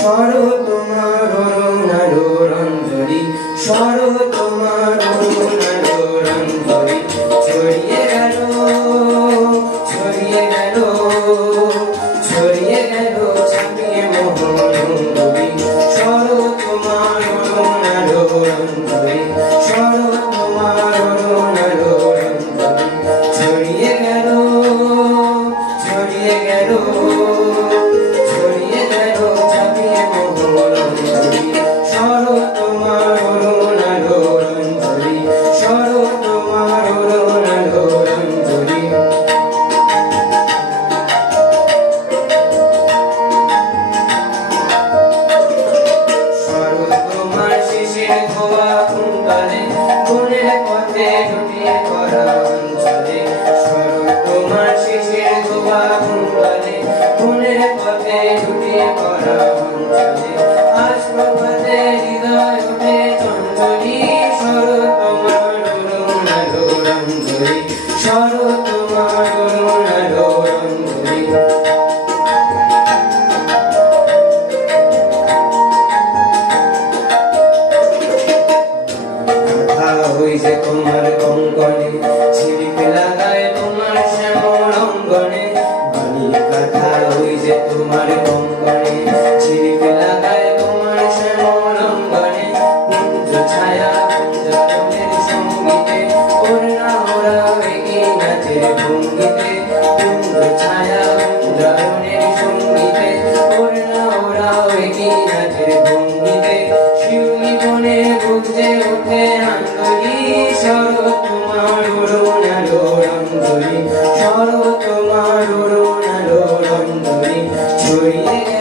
সরো তোমার অরুণালো রঞ্জলি, সরো তোমার অরুণালো রঞ্জলি, ছড়িয়ে গেল, ছড়িয়ে গেল, ছড়িয়ে গেল ছাপিয়ে মোহনগরী। সরো তোমার অরুণালো রঞ্জলি, সরো তোমার অরুণালো রঞ্জলি, ছড়িয়ে গেল, ছড়িয়ে গেল, ছড়িয়ে গেল ছাপিয়ে মোহনগরী। সরো তোমার অরুণালো রঞ্জলি, সরো তোমার অরুণালো রঞ্জলি। সরো তোমার শিশির ধোয়া কুন্তলে, ফুলের পথে লুটিয়ে পড়া অঞ্চলে। সরো তোমার শিশির ধোয়া কুন্তলে, ফুলের পথে লুটিয়ে পড়া অঞ্চলে। আজ প্রভাতে হৃদয় ওঠে চঞ্চলী, সরো তোমার অরুণালো রঞ্জলি, সরো তোমার অরুণালো রঞ্জলি। ওই যে তোমার কঙ্কনে, ঝিলিক লাগায় তোমার শ্যামল অঙ্গনে। বাণী কথা ওই যে তোমার কঙ্কনে, ঝিলিক লাগায় তোমার শ্যামল অঙ্গনে। কুঞ্জ ছায়া কুঞ্জরণের সঙ্গীতে, ওড়না ওড়াও এগিয়ে নাচের ভঙ্গিতে। কুঞ্জ ছায়া কুঞ্জরণের সঙ্গীতে, ওড়না ওড়াও এগিয়ে নাচের ভঙ্গিতে। শিউলি বনে বুঝে ওঠে আন্দোলি, সরো তোমার অরুণালো রঞ্জলি, সরো তোমার অরুণালো রঞ্জলি, ছড়িয়ে